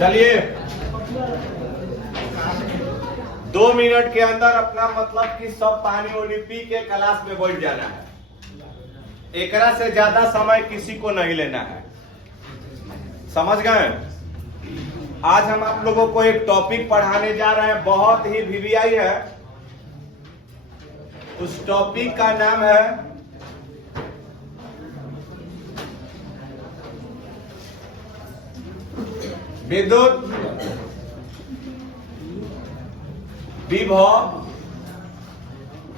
चलिए 2 मिनट के अंदर अपना मतलब कि सब पानी वानी पी के क्लास में बैठ जाना है। एकरा से ज्यादा समय किसी को नहीं लेना है, समझ गए। आज हम आप लोगों को एक टॉपिक पढ़ाने जा रहे हैं, बहुत ही वीवीआई है। उस टॉपिक का नाम है विद्युत विभव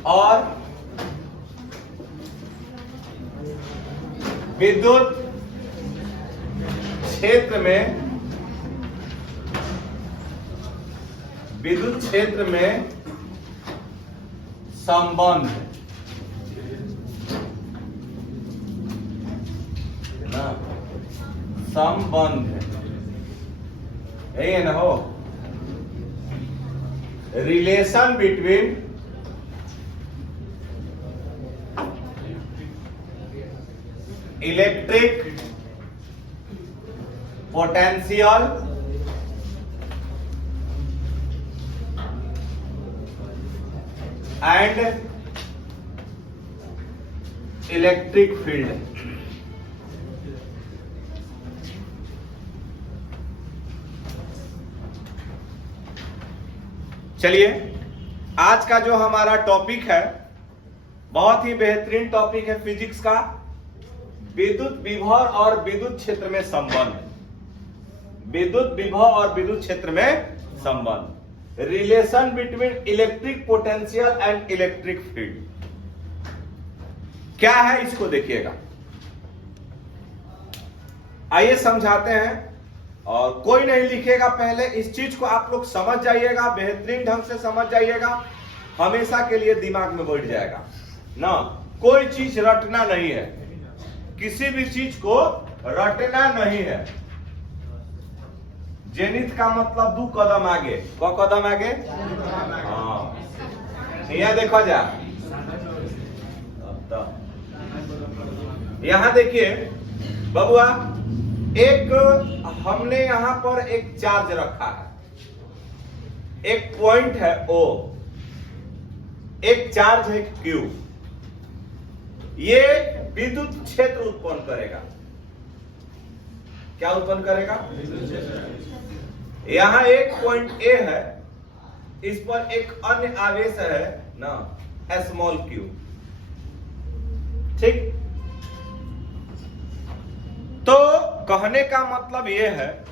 और विद्युत क्षेत्र में संबंध ना, संबंध यही है ना हो, relation between electric potential and electric field. चलिए आज का जो हमारा टॉपिक है बहुत ही बेहतरीन टॉपिक है फिजिक्स का, विद्युत विभव और विद्युत क्षेत्र में संबंध। विद्युत विभव और विद्युत क्षेत्र में संबंध, relation between electric potential and electric field क्या है, इसको देखिएगा। आइए समझाते हैं, और कोई नहीं लिखेगा, पहले इस चीज को आप लोग समझ जाइएगा, बेहतरीन ढंग से समझ जाइएगा, हमेशा के लिए दिमाग में बैठ जाएगा ना। कोई चीज रटना नहीं है, किसी भी चीज को रटना नहीं है। जेनिथ का मतलब 2 कदम आगे, क कदम आगे। हाँ, यहां देखो जा, यहां देखिए बबुआ, एक हमने यहां पर एक चार्ज रखा है, एक पॉइंट है O, एक चार्ज है Q। ये विद्युत क्षेत्र उत्पन्न करेगा। क्या उत्पन्न करेगा? यहां एक पॉइंट A है, इस पर एक अन्य आवेश है ना, स्मॉल q। ठीक, तो कहने का मतलब यह है,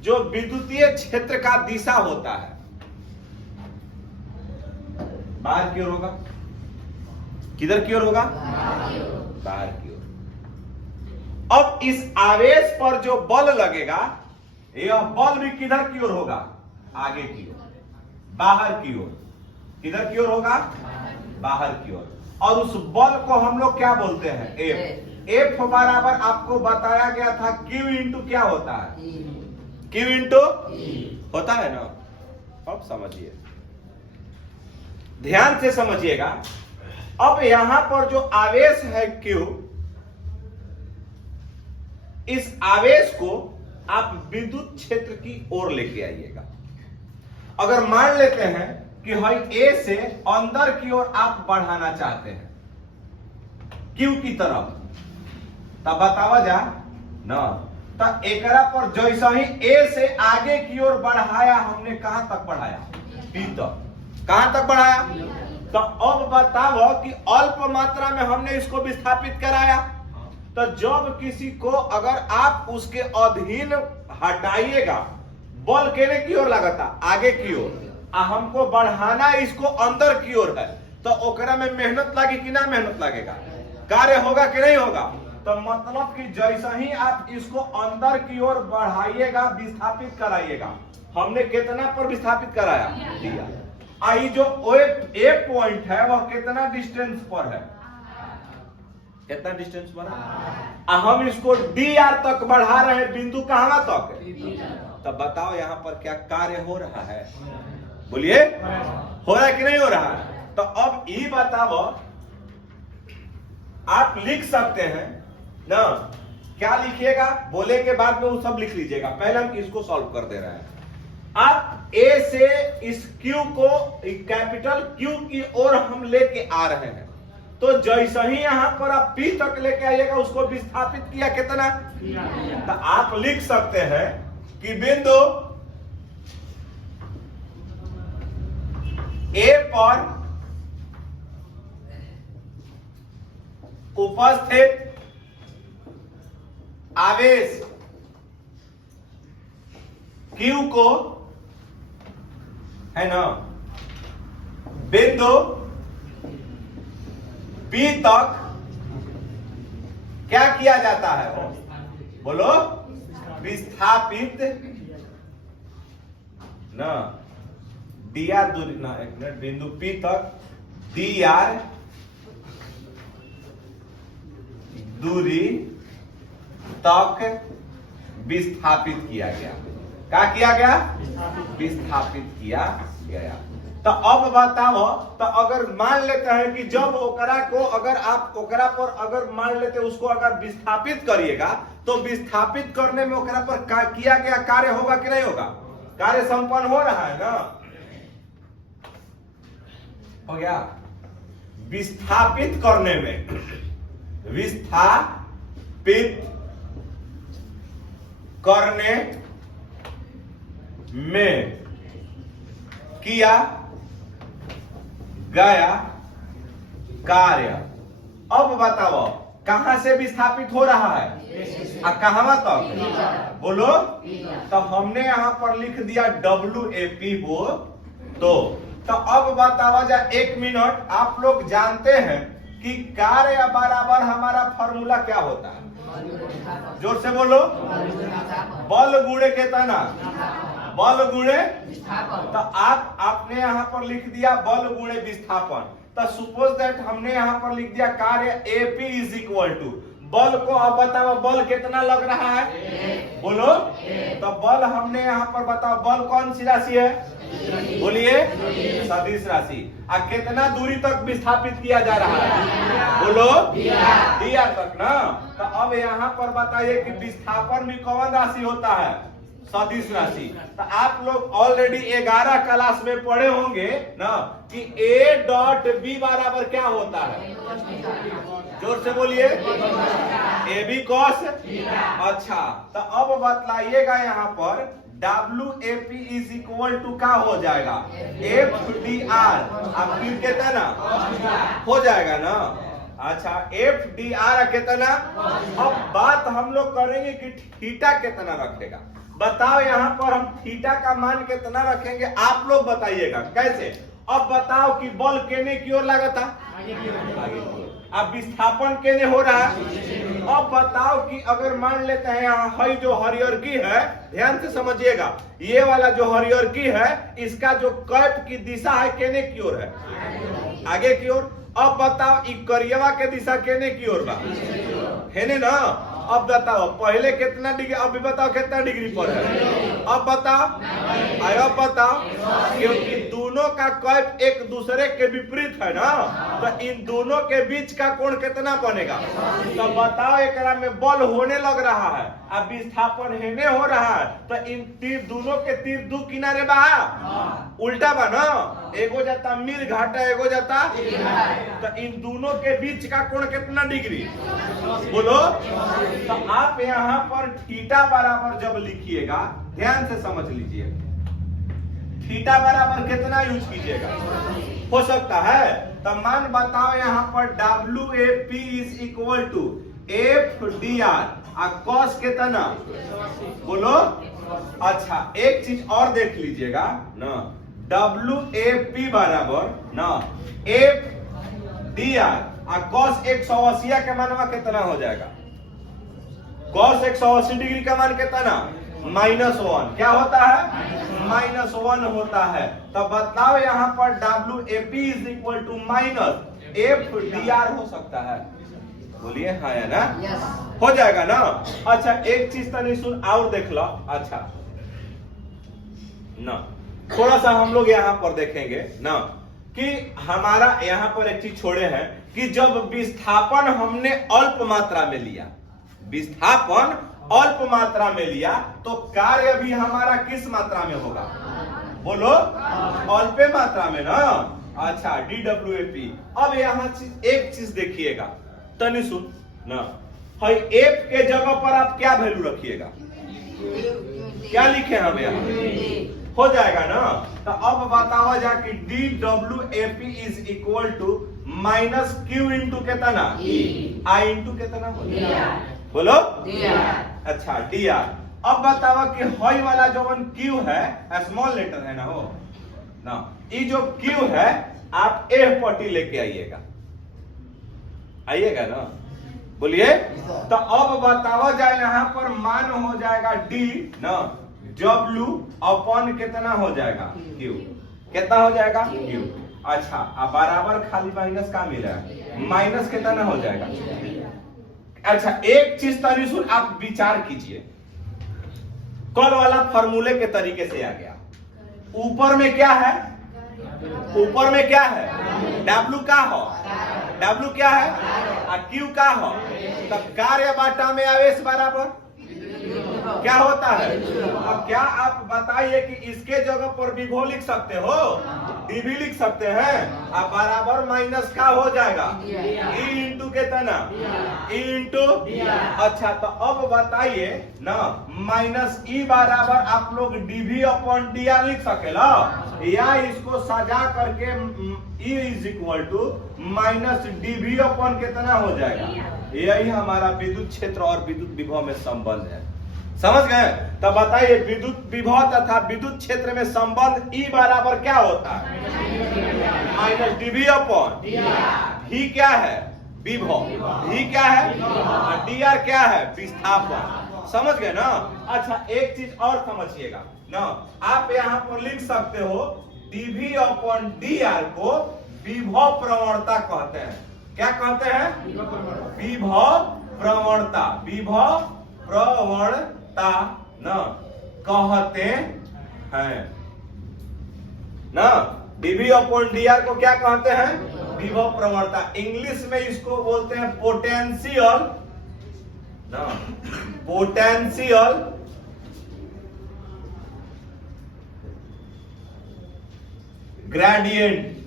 जो विद्युतीय क्षेत्र का दिशा होता है बाहर की ओर होगा। किधर की ओर होगा? बाहर की ओर। अब इस आवेश पर जो बल लगेगा, यह बल भी किधर की ओर होगा? आगे की ओर, बाहर की ओर। किधर की ओर होगा? बाहर की ओर। और उस बल को हम लोग क्या बोलते हैं? एफ। एफ बराबर आपको बताया गया था Q इंटू क्या होता है? Q इंटू होता है ना। अब समझिए, ध्यान से समझिएगा। अब यहां पर जो आवेश है Q, इस आवेश को आप विद्युत क्षेत्र की ओर लेके आइएगा। अगर मान लेते हैं कि भाई A से अंदर की ओर आप बढ़ाना चाहते हैं Q की तरफ, तब बतावा जा ना, तब एकरा पर जैसा ही A से आगे की ओर बढ़ाया हमने, कहां तक बढ़ाया? B तक। कहां तक बढ़ाया? तो अब बताओ कि अल्प मात्रा में हमने इसको विस्थापित कराया, तो जब किसी को अगर आप उसके अधीन हटाइएगा, बल केने की ओर लगता? आगे की ओर। हमको बढ़ाना इसको अंदर की ओर है, तो ओकरा में मेहनत लगी कि ना मेहनत लगेगा? कार्य होगा कि नहीं होगा? तो मतलब कि जैसा ही आप इसको अंदर की ओर बढ़ाइएगा, विस्थापित कराइएगा। हमने कितना पर विस्थापित कराया? दिया। आई जो ए पॉइंट है वह कितना डिस्टेंस पर है? कितना डिस्टेंस पर है? हम इसको डी आर तक बढ़ा रहे हैं, बिंदु कहां तक? तब बताओ यहां पर क्या कार्य हो रहा है? बोलिए, हो रहा है कि नहीं हो रहा है? तो अब ये बताओ, आप लिख सकते हैं ना क्या लिखिएगा बोले के बाद में वो सब लिख लीजिएगा। पहले हम इसको सॉल्व कर दे रहे हैं। अब ए से इस क्यू को कैपिटल क्यू की ओर हम लेके आ रहे हैं, तो जैसे ही यहां पर आप पी तक लेके आइएगा उसको विस्थापित किया कितना, तो आप लिख सकते हैं कि बिंदु ए पर उपस्थित आवेश Q को है ना बिंदु P तक क्या किया जाता है, बोलो, विस्थापित ना dr दूरी ना, एक मिनट, बिंदु P तक dr दूरी तक विस्थापित किया गया। क्या किया गया, विस्थापित किया गया। तो अब बताओ, तो अगर मान लेते हैं कि जब ओकरा को अगर आप ओकरा पर अगर मान लेते उसको अगर विस्थापित करिएगा तो विस्थापित करने में ओकरा पर किया गया कार्य होगा कि नहीं होगा, कार्य संपन्न हो रहा है ना, हो गया। विस्थापित करने में, विस्थापित करने में किया गया कार्य। अब बताओ कहां से विस्थापित हो रहा है, कहां तक, बोलो। तो हमने यहां पर लिख दिया WAP हो, तो अब बताओ जा, एक मिनट, आप लोग जानते हैं कि कार्य बराबर हमारा फॉर्मूला क्या होता है, जोर से बोलो, बल गुणे कितना, बल गुणे, तो आपने यहां पर लिख दिया बल गुणे विस्थापन। तो सपोज दैट हमने यहां पर लिख दिया कार्य AP इज इक्वल टू बल को। अब बताओ बल कितना लग रहा है, बोलो। तो बल हमने यहां पर बताओ बल कौन सी राशि है, बोलिए, सदिश राशि। कितना दूरी तक विस्थापित किया जा रहा है, बोलो, dr तक ना। तो अब यहाँ पर बताइए कि विस्थापन भी कौन राशि होता है, सदिश राशि। तो आप लोग ऑलरेडी 11 क्लास में पढ़े होंगे ना कि A डॉट B बराबर क्या होता है, जोर से बोलिए, AB cos। अच्छा, तो अब बतलाइएगा यहाँ पर WAP इज इक्वल टू क्या हो जाएगा, FDR। आप फिर कितना हो जाएगा ना, अच्छा, FDR कितना। अब बात हम लोग करेंगे कि थीटा कितना रखेगा। बताओ यहाँ पर हम थीटा का मान कितना रखेंगे, आप लोग बताइएगा कैसे। अब बताओ कि बल केने की ओर लगा था, आगे की ओर। अब विस्थापन केने हो रहा है। अब बताओ कि अगर मान लेते हैं यहाँ जो हरियरकी है, ध्यान से समझिएगा, ये वाला जो हरियरकी है इसका जो कैप की दिशा है केने की ओर है, आगे की ओर। अब बताओ ई करियवा के दिशा केने की ओर बा, है ने ना। अब बताओ पहले कितना डिग्री, अभी बताओ कितना डिग्री पर है, अब बताओ, अब बताओ, क्योंकि दोनों का कैप एक दूसरे के विपरीत है ना, तो इन दोनों के बीच का कोण कितना बनेगा। तो बताओ एकरा में बल होने लग रहा है, अब विस्थापन हेने हो रहा है, तो इन तीर दोनों के तीर दो किनारे बा, उल्टा बा ना, एगो जाता मील घाटा एगो जाता, तो इन दोनों के बीच का कोण कितना डिग्री, बोलो। तो आप यहाँ पर थीटा बराबर जब लिखिएगा, ध्यान से समझ लीजिए, थीटा बराबर कितना यूज कीजिएगा, हो सकता है। तो मान बताओ यहाँ पर WAP is equal to FDR cos कितना, बोलो। अच्छा, एक चीज और देख लीजिएगा ना, WAP बराबर ना FDR कॉस 180 के मानवा कितना हो जाएगा, कॉस 180 डिग्री का मान कितना, -1। क्या होता है, -1 होता है। तो बताओ यहाँ पर WAP is equal to -FDR हो सकता है, बोलिए हाँ या ना, हो जाएगा ना। अच्छा, एक चीज तनी सुन और देख लो। अच्छा ना, थोड़ा सा हम लोग यहाँ पर देखेंगे ना कि हमारा यहाँ पर एक चीज छोड़े हैं कि जब विस्थापन हमने अल्प मात्रा में लिया, विस्थापन अल्प मात्रा में लिया तो कार्य भी हमारा किस मात्रा में होगा? बोलो, अल्पे मात्रा में ना। अच्छा, DWAP। अब यहाँ एक चीज देखिएगा, तनी सुन ना, है एफ के जगह पर आप क्या वैल्यू रखिएगा? क्या लिखे हम यहाँ? हो जाएगा ना। तो अब बताओ जा कि DWAP is equal to minus Q into कितना? आई इंटू कितना? बोलो। अच्छा, DR। अब बताओ कि हई वाला जो क्यू है स्मॉल लेटर है ना, हो ना, ये जो क्यू है आप ए पट्टी लेके आइएगा, आइएगा ना, बोलिए। तो अब बताओ जाए यहाँ पर मान हो जाएगा D ना, W अपॉन कितना हो जाएगा? Q। कितना हो जाएगा? Q। अच्छा, अब बराबर खाली माइनस का मिला है, माइनस कितना हो जाएगा? अच्छा, एक चीज तरी सुन, आप विचार कीजिए, कल वाला फॉर्मूले के तरीके से आ गया। ऊपर में क्या है? ऊपर में क्या है? W का हो, W क्या है? Q का हो। तो कार्य बाटा में आवेश बराबर क्या होता है? अब क्या आप बताइए कि इसके जगह पर विभव लिख सकते हो, DV लिख सकते हैं, अब बराबर माइनस का हो जाएगा E इंटू कितना? E into. अच्छा, तो अब बताइए ना, माइनस E बराबर आप लोग DV अपॉन DR लिख सकेला, या इसको सजा करके E is equal to minus DV upon कितना हो जाएगा? यही हमारा विद्युत क्षेत्र और विद्युत विभव में संबंध है। समझ गए? तो बताइए, विद्युत विभव तथा विद्युत क्षेत्र में संबंध E बराबर क्या होता है? माइनस DV अपॉन V क्या है? विभव। V क्या है? DR क्या है? विस्थापन। समझ गए ना? अच्छा, एक चीज और समझिएगा ना, आप यहाँ पर लिख सकते हो DV अपॉन DR को विभव प्रवणता कहते हैं। क्या कहते हैं? विभव प्रवणता। विभव प्रवणता न कहते हैं ना। DV अपॉन DR को क्या कहते हैं? विभव प्रवणता। इंग्लिश में इसको बोलते हैं पोटेंशियल ना, पोटेंशियल ग्रेडियंट।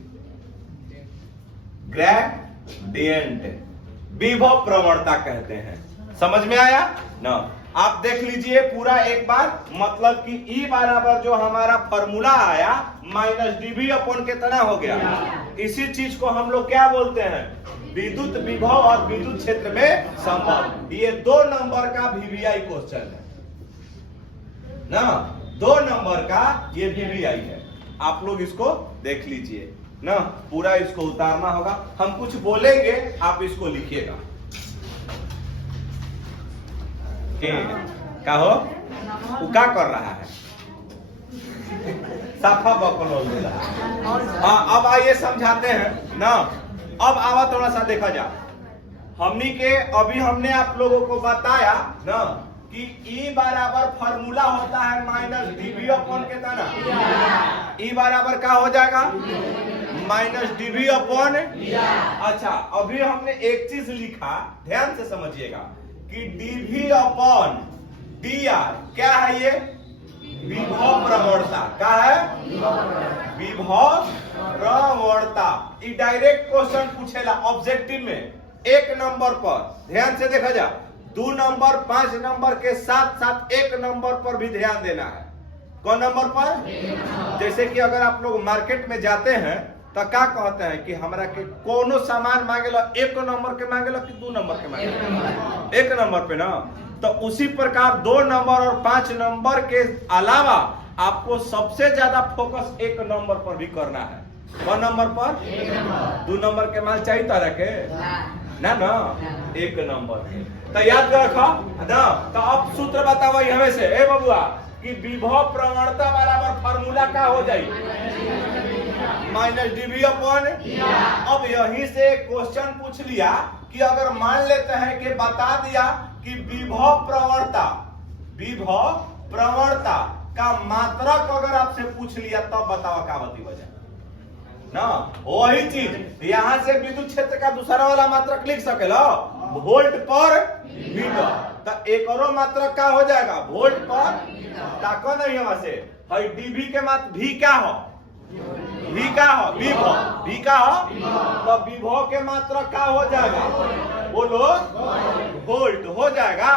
ग्रेडियंट विभव प्रवणता कहते हैं। समझ में आया ना? आप देख लीजिए पूरा एक बार, मतलब कि E बराबर जो हमारा फॉर्मूला आया माइनस DV अपॉन कितना हो गया? इसी चीज को हम लोग क्या बोलते हैं? विद्युत विभव और विद्युत क्षेत्र में संबंध। ये 2 नंबर का VVI क्वेश्चन है ना, 2 नंबर का ये VVI है। आप लोग इसको देख लीजिए ना, पूरा इसको उतारना होगा। हम कुछ बोलेंगे, आप इसको लिखिएगा। क्या हो? वो क्या कर रहा है? साफा बकलोल दे रहा है। हाँ, अब आइए समझाते हैं ना। अब आवा थोड़ा सा देखा जा, हमनी के अभी हमने आप लोगों को बताया ना कि E बराबर फॉर्मूला होता है माइनस DV अपॉन कितना? E बराबर क्या हो जाएगा? Minus DV upon. अच्छा, अभी हमने एक चीज लिखा, ध्यान से समझिएगा कि DV अपॉन DR क्या है? ये विभव प्रवणता। क्या है? विभव प्रवणता। ये डायरेक्ट क्वेश्चन पूछेला ऑब्जेक्टिव में, 1 नंबर पर। ध्यान से देखा जा, 2 नंबर 5 नंबर के साथ साथ 1 नंबर पर भी ध्यान देना है। कौन नंबर पर? जैसे कि अगर आप लोग मार्केट में जाते हैं तो क्या कहते हैं कि हमरा के कोनो सामान मांगेला 1 नंबर के मांगेला कि 2 नंबर के मांगेला? 1 नंबर पे ना। तो उसी प्रकार 2 नंबर और 5 नंबर के अलावा आपको सबसे ज्यादा फोकस 1 नंबर पर भी करना है। कौन नंबर पर? 2 नंबर के माल चाहिए तरह के ना ना, 1 नंबर के। तो याद रखो ना। तो अब सूत्र बताओ हमें से, ए बबुआ, कि विभव प्रवणता बराबर फॉर्मूला क्या हो जाए? Minus DV upon. अब यहीं से क्वेश्चन पूछ लिया कि अगर मान लेते हैं कि बता दिया कि विभव प्रवणता का मात्रक अगर आपसे पूछ लिया तब बताओ क्या बती वजह ना। वही चीज यहाँ से विद्युत क्षेत्र का दूसरा वाला मात्रक लिख सकेला, वोल्ट पर मीटर। तो एक और मात्रक का हो जाएगा वोल्ट पर ताको नहीं है से हई डीवी के मात्र भी क्या हो भी का हो भी का हो तो विभव के मात्रक का हो जाएगा बोलो वोल्ट हो जाएगा।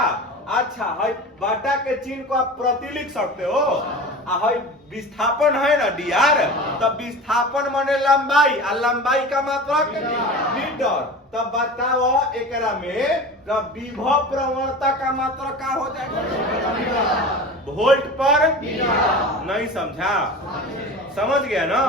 अच्छा है बाटा के चिन्ह को आप प्रति लिख सकते हो है विस्थापन है ना dr तब विस्थापन माने लंबाई और लंबाई का मात्रक मीटर। तब बताओ एकरा में तब विभव प्रवणता का मात्रक का हो जाएगा वोल्ट पर नहीं समझा समझ गया ना।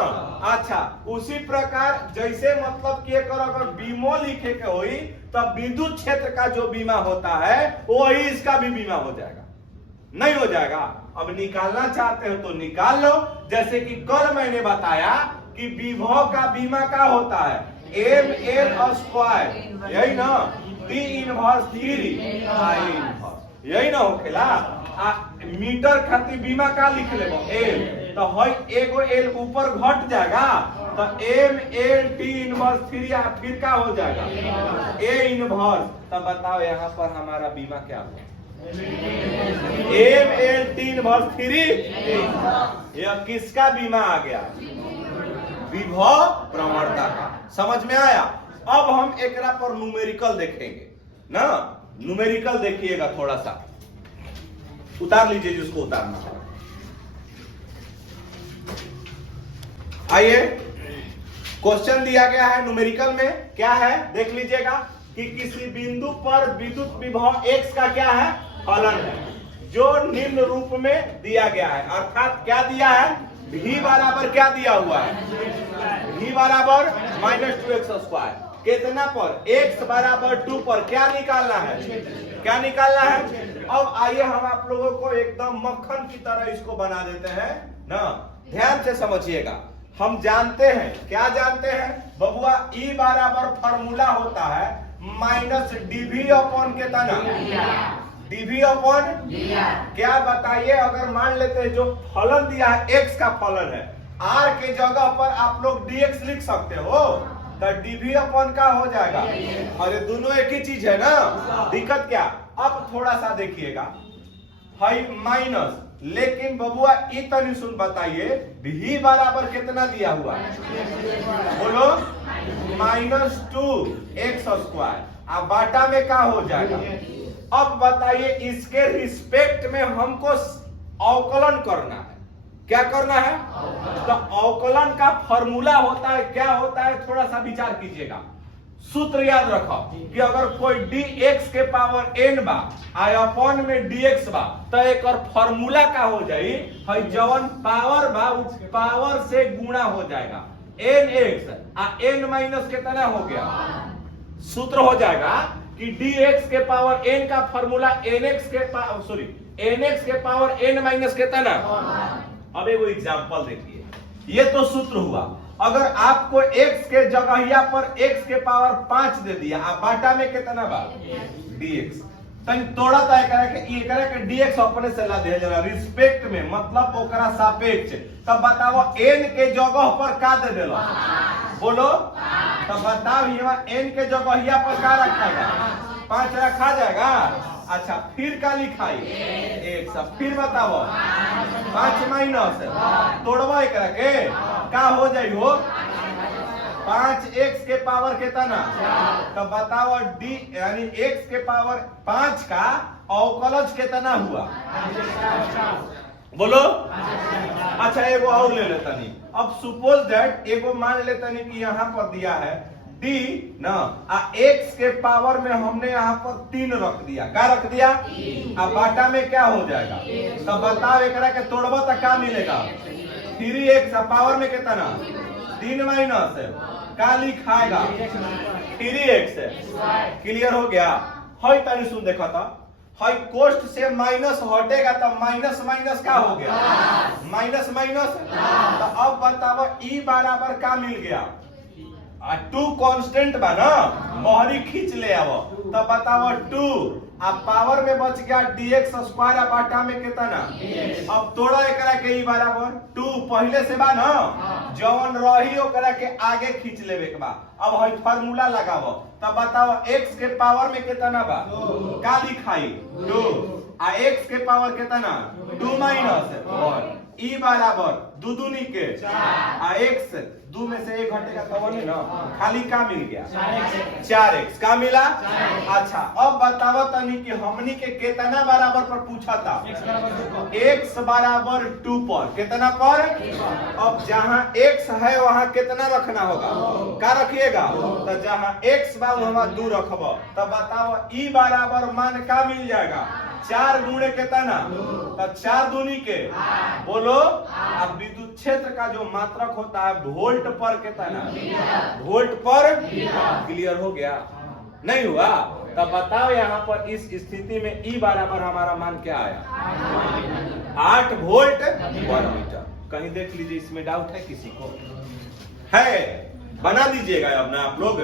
अच्छा उसी प्रकार जैसे मतलब कि अगर बीमो लिखे के होई तब विद्युत क्षेत्र का जो बीमा होता है वही इसका भी बीमा हो जाएगा नहीं हो जाएगा। अब निकालना चाहते हो तो निकाल लो। जैसे कि कल मैंने बताया कि विभव का बीमा का होता है एम एल स्क्वायर यही ना डी इनवर्स 3 आई इनवर्स यही ना होखेला। मीटर खातिर बीमा का लिख लेबो एल तो हई एगो एल ऊपर घट जाएगा तो एम एल टी इनवर्स 3 फिर का हो जाएगा ए इनवर्स। तब बताओ यहाँ पर हमारा बीमा क्या होगा एम एल टी इनवर्स 3 यह किसका बीमा आ गया विभव प्रवणता का। समझ में आया। अब हम एकरा पर न्यूमेरिकल देखेंगे ना। न्यूमेरिकल देखिएगा थोड़ा सा उतार लीजिए जिसको उतारना है। आइए क्वेश्चन दिया गया है न्यूमेरिकल में क्या है देख लीजिएगा कि किसी बिंदु पर विद्युत विभव x का क्या है फलन है जो निम्न रूप में दिया गया है। अर्थात क्या दिया है v बराबर क्या दिया हुआ है v बराबर -2x²। कितना पर x बराबर 2 पर क्या निकालना है अब आइए हम आप लोगों को एकदम मक्खन की तरह इसको बना देते हैं ना। ध्यान से समझिएगा। हम जानते हैं क्या जानते हैं बबुआ E बराबर फॉर्मूला होता है माइनस डीवी अपॉन कितना डीवी अपॉन क्या बताइए। अगर मान लेते हैं जो फलन दिया है x का फलन है r के जगह पर आप लोग dx लिख सकते हो तो डीवी अपॉन का हो जाएगा। अरे दोनों एक ही चीज है ना दिक्कत क्या। अब थोड़ा सा देखिएगा हाई माइनस लेकिन बबुआ इतनी सुन बताइए भी बराबर कितना दिया हुआ बोलो -2x²। अब बाटा में क्या हो जाएगा। अब बताइए इसके रिस्पेक्ट में हमको अवकलन करना है। क्या करना है तो अवकलन का फॉर्मूला होता है क्या होता है थोड़ा सा विचार कीजिएगा। सूत्र याद रखो कि अगर कोई dx के पावर n बा आई अपॉन में dx बा तो एक और फॉर्मूला का हो जाई हई जवन पावर बा उस पावर से गुणा हो जाएगा nx n माइनस कितना हो गया सूत्र हो जाएगा कि dx के पावर n का फॉर्मूला nx के पावर nx के पावर n माइनस कितना। अब एगो एग्जांपल देखिए ये तो सूत्र हुआ। अगर आपको x के जगहिया पर x के पावर 5 दे दिया आप बाटा में कितना बा dx तन तोड़ा तय करे के dx अपने से ला दे जरा रिस्पेक्ट में मतलब ओकरा सापेक्ष। तब बताओ n के जगह पर का दे देलो बोलो तब बताओ यहाँ n के जगहिया पर का रखा जाएगा 5 रखा जाएगा। अच्छा फिर का लिखाई एक सब फिर बताओ 5 माइनस तोड़वा के का हो जाई हो 5x के पावर कितना तो बताओ d यानी x के पावर 5 का अवकलज कितना हुआ बोलो। अच्छा एगो और ले लेतनी। अब सपोज दैट एगो मान लेतनी कि यहाँ पर दिया है d ना x के पावर में हमने यहाँ पर 3 रख दिया क्या रख दिया अब बाटा में क्या हो जाएगा तो बताओ एकरा के तोड़बा तो क्या मिलेगा 3x पावर में कितना 3 माइनस क्या लिखाएगा 3x। क्लियर हो गया। हई तनी सुन देखा था हई कोष्ट से माइनस हटेगा तो माइनस माइनस का हो गया माइनस माइनस। तो अब बताओ E बराबर का मिल गया 2 कांस्टेंट बा ना, बहरी खींच ले आवो तब बताओ 2 अब पावर में बच गया dx स्क्वायर अब बाटा में कितना। अब तोड़ा एकरा के ई बराबर 2 पहले से बा ना, जवन रही ओकरा के आगे खींच लेवे के बा। अब हई फार्मूला लगावो तब बताओ x के पावर में कितना बा, का लिखाई 2 आ x के पावर कितना 2 माइनस 1 ई बराबर 2 दूनी के 4 आ x 2 में से 1 घटेगा तो नहीं ना, खाली का मिल गया 4x का मिला। अच्छा अब बताओ तनी कि हमनी के कितना बराबर पर पूछा था, x बराबर 2 पर कितना पर। अब जहां x है वहां कितना रखना होगा, का रखिएगा, तो जहां x बा वहां 2 रखबो तब बताओ ई बराबर मान का मिल जाएगा 4 गुणे कितना, तो 4 दूनी के बोलो। अब विद्युत क्षेत्र का जो मात्रक होता है वोल्ट पर कितना, वोल्ट पर। क्लियर हो गया, नहीं हुआ तब बताओ यहाँ पर इस स्थिति में ई बराबर हमारा मान क्या आया 8 वोल्ट पर मीटर। कहीं देख लीजिए इसमें डाउट है किसी को, है बना दीजिएगा अब ना आप लोग।